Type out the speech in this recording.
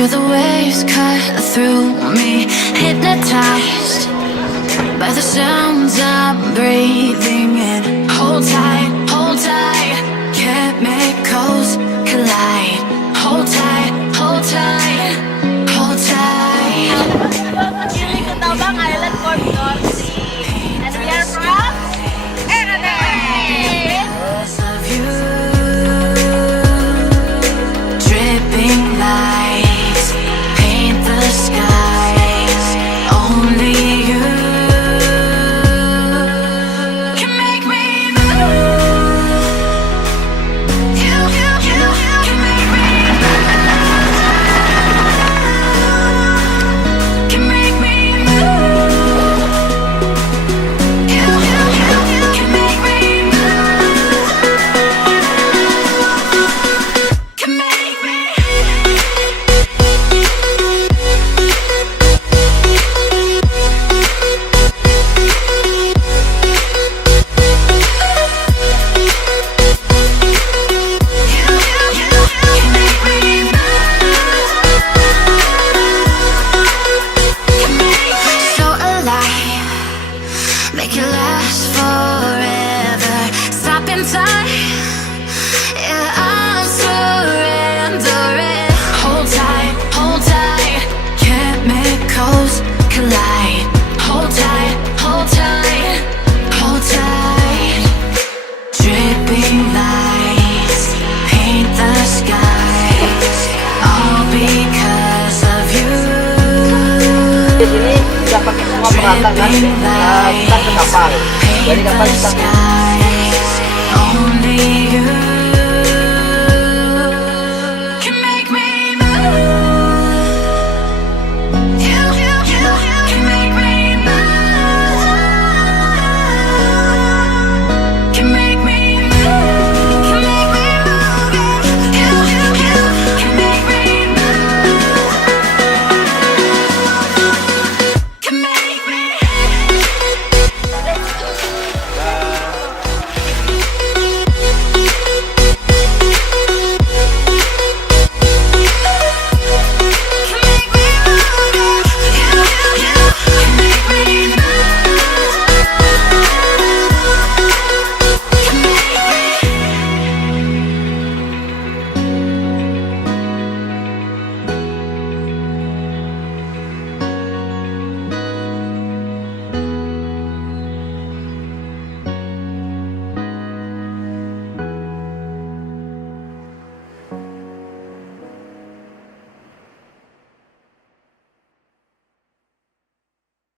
Feel the waves cut through me, hypnotized by the sounds I'm breathing in. Hold tight, chemicals collide. Hold tight, hold tight, hold tight. Pagkiling ko Tabang Island Corridor. And we are from Ecatec! Because of you, dripping lights paint the skies. Only you can make me move. You can make me move. Can make me move. You can make me move. Can make me. So alive, make it last forever. Stop in time, yeah, I'm surrendering. Hold tight, chemicals collide. Hold tight, hold tight, hold tight. Dripping lights paint the skies, all because of you. Di sini sudah pakai semua peralatan kan, bukan ke kapal. Jadi kapal kita Only you